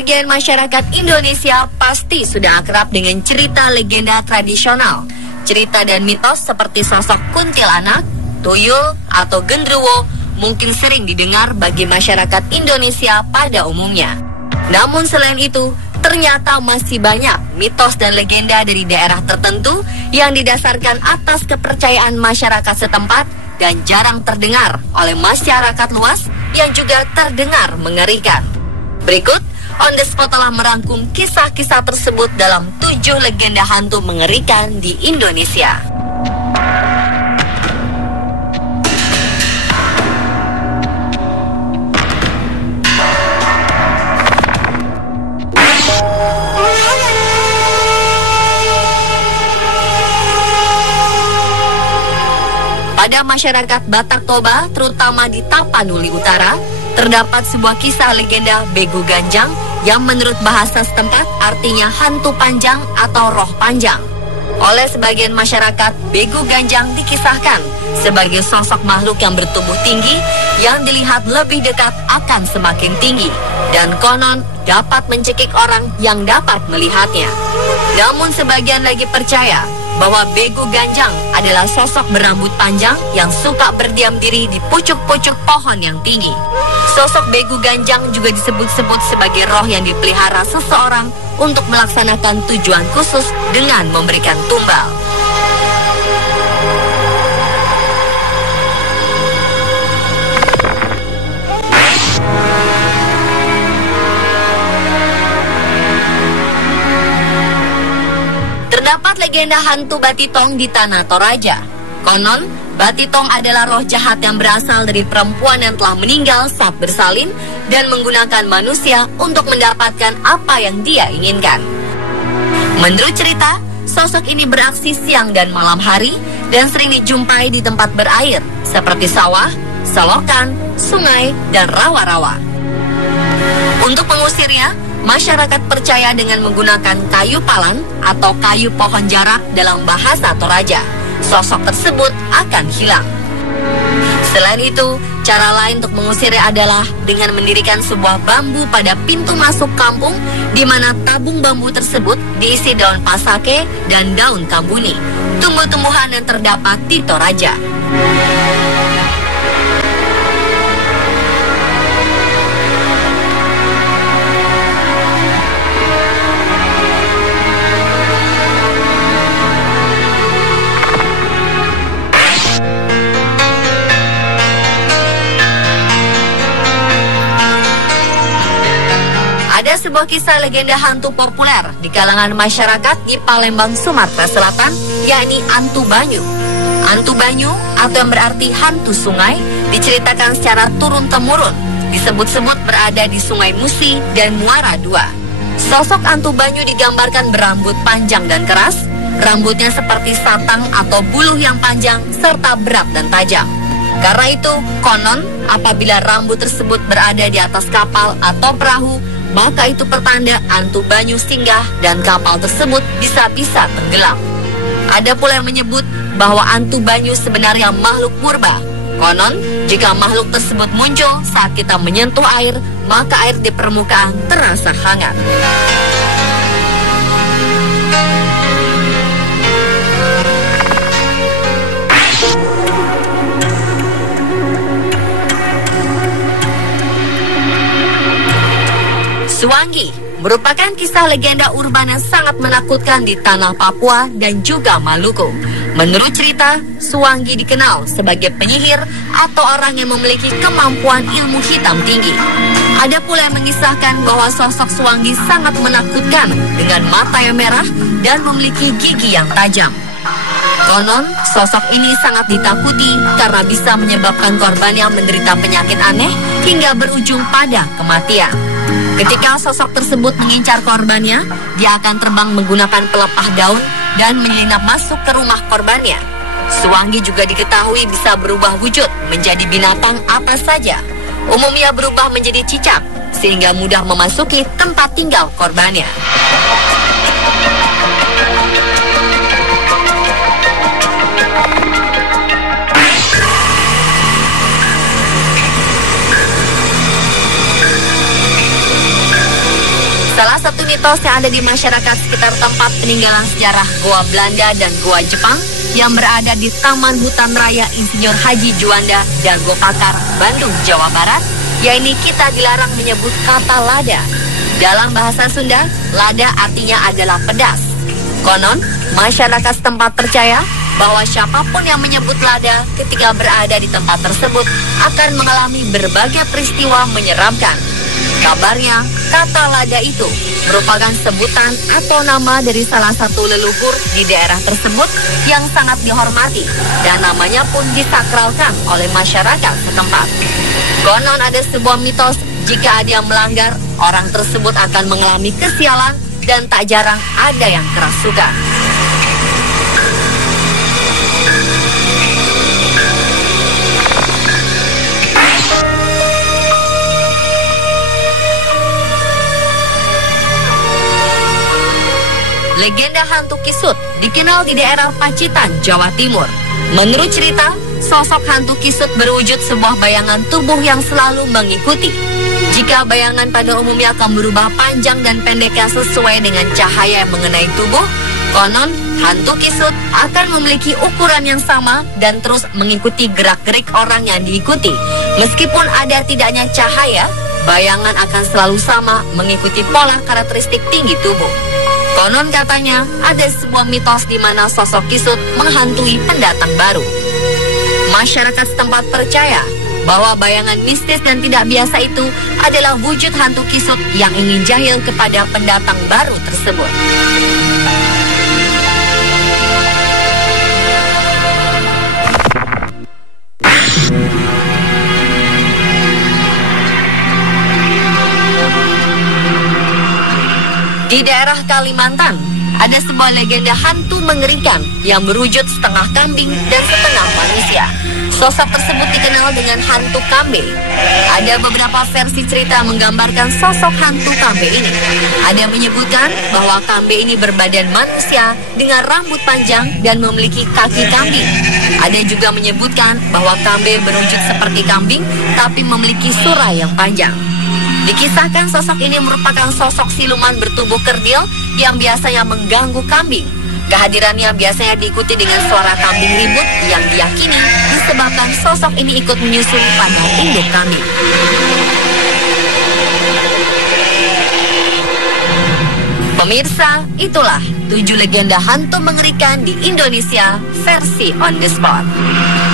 Sebagian masyarakat Indonesia pasti sudah akrab dengan cerita legenda tradisional. Cerita dan mitos seperti sosok kuntilanak, tuyul, atau genderuwo mungkin sering didengar bagi masyarakat Indonesia pada umumnya. Namun selain itu, ternyata masih banyak mitos dan legenda dari daerah tertentu yang didasarkan atas kepercayaan masyarakat setempat dan jarang terdengar oleh masyarakat luas yang juga terdengar mengerikan. Berikut, On The Spot telah merangkum kisah-kisah tersebut dalam 7 legenda hantu mengerikan di Indonesia. Pada masyarakat Batak Toba, terutama di Tapanuli Utara, terdapat sebuah kisah legenda Bego Ganjang yang menurut bahasa setempat artinya hantu panjang atau roh panjang. Oleh sebagian masyarakat, Bego Ganjang dikisahkan sebagai sosok makhluk yang bertubuh tinggi yang dilihat lebih dekat akan semakin tinggi dan konon dapat mencekik orang yang dapat melihatnya. Namun sebagian lagi percaya bahwa Bego Ganjang adalah sosok berambut panjang yang suka berdiam diri di pucuk-pucuk pohon yang tinggi. Sosok Bego Ganjang juga disebut-sebut sebagai roh yang dipelihara seseorang untuk melaksanakan tujuan khusus dengan memberikan tumbal. Terdapat legenda hantu Batitong di Tanah Toraja. Konon, Batitong adalah roh jahat yang berasal dari perempuan yang telah meninggal saat bersalin dan menggunakan manusia untuk mendapatkan apa yang dia inginkan. Menurut cerita, sosok ini beraksi siang dan malam hari dan sering dijumpai di tempat berair seperti sawah, selokan, sungai, dan rawa-rawa. Untuk mengusirnya, masyarakat percaya dengan menggunakan kayu palan atau kayu pohon jarak dalam bahasa Toraja. Sosok tersebut akan hilang. Selain itu, cara lain untuk mengusirnya adalah dengan mendirikan sebuah bambu pada pintu masuk kampung di mana tabung bambu tersebut diisi daun pasake dan daun kambuni, tumbuh-tumbuhan yang terdapat di Toraja. Ada sebuah kisah legenda hantu populer di kalangan masyarakat di Palembang, Sumatera Selatan, yakni Antu Banyu. Antu Banyu, atau yang berarti hantu sungai, diceritakan secara turun-temurun. Disebut-sebut berada di Sungai Musi dan Muara II. Sosok Antu Banyu digambarkan berambut panjang dan keras, rambutnya seperti satang atau buluh yang panjang, serta berat dan tajam. Karena itu, konon apabila rambut tersebut berada di atas kapal atau perahu, maka itu pertanda Antu Banyu singgah dan kapal tersebut bisa-bisa tenggelam. Ada pula yang menyebut bahwa Antu Banyu sebenarnya makhluk purba. Konon, jika makhluk tersebut muncul saat kita menyentuh air, maka air di permukaan terasa hangat. Suwangi merupakan kisah legenda urban yang sangat menakutkan di tanah Papua dan juga Maluku. Menurut cerita, Suwangi dikenal sebagai penyihir atau orang yang memiliki kemampuan ilmu hitam tinggi. Ada pula yang mengisahkan bahwa sosok Suwangi sangat menakutkan dengan mata yang merah dan memiliki gigi yang tajam. Konon, sosok ini sangat ditakuti karena bisa menyebabkan korbannya menderita penyakit aneh hingga berujung pada kematian. Ketika sosok tersebut mengincar korbannya, dia akan terbang menggunakan pelepah daun dan menyelinap masuk ke rumah korbannya. Suwangi juga diketahui bisa berubah wujud menjadi binatang apa saja. Umumnya berubah menjadi cicak, sehingga mudah memasuki tempat tinggal korbannya. mitos yang ada di masyarakat sekitar tempat peninggalan sejarah Goa Belanda dan Goa Jepang yang berada di Taman Hutan Raya Insinyur Haji Juanda, Dago Pakar, Bandung, Jawa Barat, yaitu kita dilarang menyebut kata lada. Dalam bahasa Sunda, lada artinya adalah pedas. Konon, masyarakat setempat percaya bahwa siapapun yang menyebut lada ketika berada di tempat tersebut akan mengalami berbagai peristiwa menyeramkan. Kabarnya, kata lada itu merupakan sebutan atau nama dari salah satu leluhur di daerah tersebut yang sangat dihormati dan namanya pun disakralkan oleh masyarakat setempat. Konon ada sebuah mitos, jika ada yang melanggar, orang tersebut akan mengalami kesialan dan tak jarang ada yang kerasukan. Legenda hantu Kisut dikenal di daerah Pacitan, Jawa Timur. Menurut cerita, sosok hantu Kisut berwujud sebuah bayangan tubuh yang selalu mengikuti. Jika bayangan pada umumnya akan berubah panjang dan pendeknya sesuai dengan cahaya yang mengenai tubuh, konon hantu Kisut akan memiliki ukuran yang sama dan terus mengikuti gerak-gerik orang yang diikuti. Meskipun ada tidaknya cahaya, bayangan akan selalu sama mengikuti pola karakteristik tinggi tubuh. Konon katanya ada sebuah mitos di mana sosok Kisut menghantui pendatang baru. Masyarakat setempat percaya bahwa bayangan mistis dan tidak biasa itu adalah wujud hantu Kisut yang ingin jahil kepada pendatang baru tersebut. Di daerah Kalimantan, ada sebuah legenda hantu mengerikan yang berwujud setengah kambing dan setengah manusia. Sosok tersebut dikenal dengan hantu kambe. Ada beberapa versi cerita menggambarkan sosok hantu kambe ini. Ada yang menyebutkan bahwa kambe ini berbadan manusia dengan rambut panjang dan memiliki kaki kambing. Ada juga menyebutkan bahwa kambe berwujud seperti kambing tapi memiliki surai yang panjang. Dikisahkan sosok ini merupakan sosok siluman bertubuh kerdil yang biasanya mengganggu kambing. Kehadirannya biasanya diikuti dengan suara kambing ribut yang diyakini disebabkan sosok ini ikut menyusul pada induk kambing. Pemirsa, itulah 7 legenda hantu mengerikan di Indonesia versi On The Spot.